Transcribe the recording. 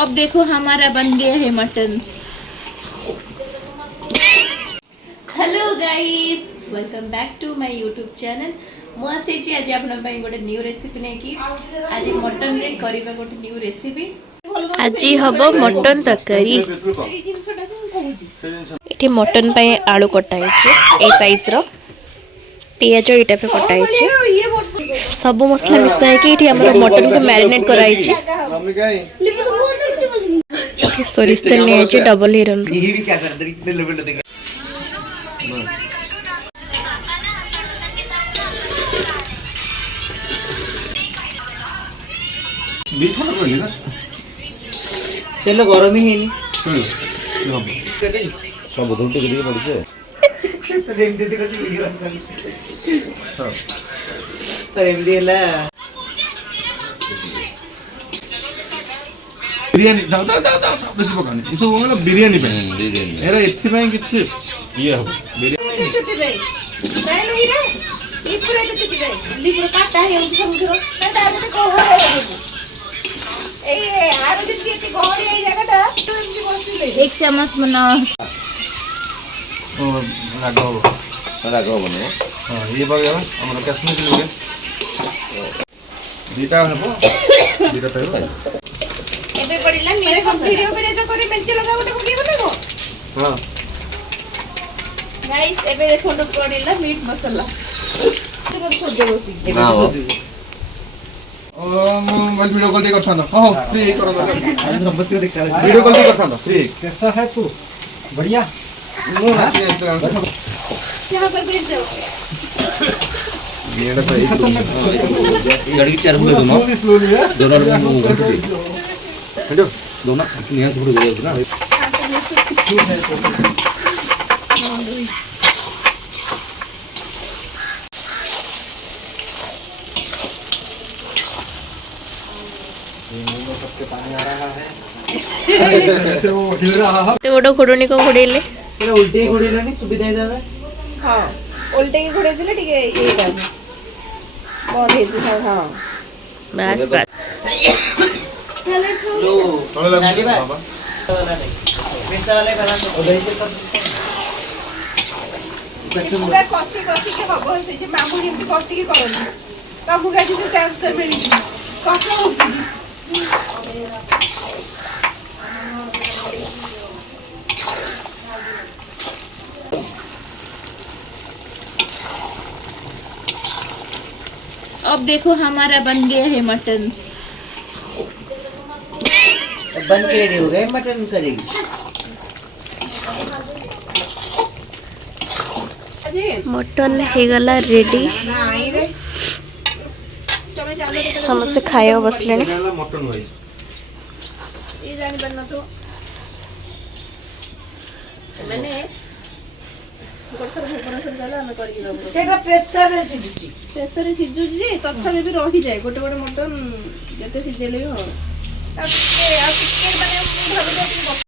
अब देखो हमारा बन गया है mutton. Hello guys, welcome back to my YouTube channel. मु आसी आज आपन पई गोटे न्यू रेसिपी नै कि आज मटन रे करबा गोटे न्यू रेसिपी। आज हबो मटन तकारी। एठी मटन पई आलू कटाई छै ए साइज रो, पियाज एटा पे कटाई छै, सब मसला मिसाई कि एठी हमर मटन को मैरिनेट कराई छै। सोरिस तेल नै छै डबल हिरन। ये भी क्या कर दे कितने लेवल देख बीच में कर लेना तेल गरम ही नहीं सब धुंटे के लिए पड़ छे तो एमडी देखा छी वीडियो हां तो एमडी हला बिरयानी दाओ दाओ दाओ दाओ बेसी पकानी इसो बोला बिरयानी पे बिरयानी एरा एथि में किछ ये हो बिरयानी छुट्टी रे नहीं नहीं रे ये पूरा तो छुट्टी रे लिवर काटा है हम करो ना दादा को हो ए आरो दिन के गोरी ए जगहटा तो इनकी बसले एक चम्मच मना ओ रागो बने हां ये बागे हमर कश्मीर के लोगे दीटा हबो दीटा तो एबे पड़िला मेरे को वीडियो करे तो करे बेंच लगा उठे पकी बनेगो हां गाइस एबे देखो तो पड़िला मीट मसाला तो खोजो बसी हां मोबाइल वीडियो कॉल दे करथान हो फ्री करो नंबर वीडियो कॉल दे करथान फ्री कैसा है तू बढ़िया नो यहां पर बैठ जाओ ये तो एक गाड़ी चार में दोनों हेलो दोनों अपने यहां से फोटो ले ना सबके पानी आ रहा है जैसे वो हिल रहा है तो ओडो खोडोनी को खोडेले तेरा उल्टे खोडेला नहीं सुविधा है दादा हां उल्टे के खोडे दिले ठीक है ये कर बहुत है हां बस लो थोड़ा लगा बाबा वाला नहीं पैसा वाले बना दो उधर से सब पूरा कॉफी के हबो से जे मामू जेमती कॉफी के करन तब मुगा जी से चांस मिली कॉफी हो अब देखो हमारा बन गया है मटन। बन के रेडी हो गए मटन करेगी मटन हे गला रेडी समस्त खाए बसले मटन भाई ये जानी बनना तो मैंने सेटा प्रेशर रे सिजु जे तथापि भी रही जाए गोटे गोटे मटन जते सिजेले हो आ टिके माने भाबे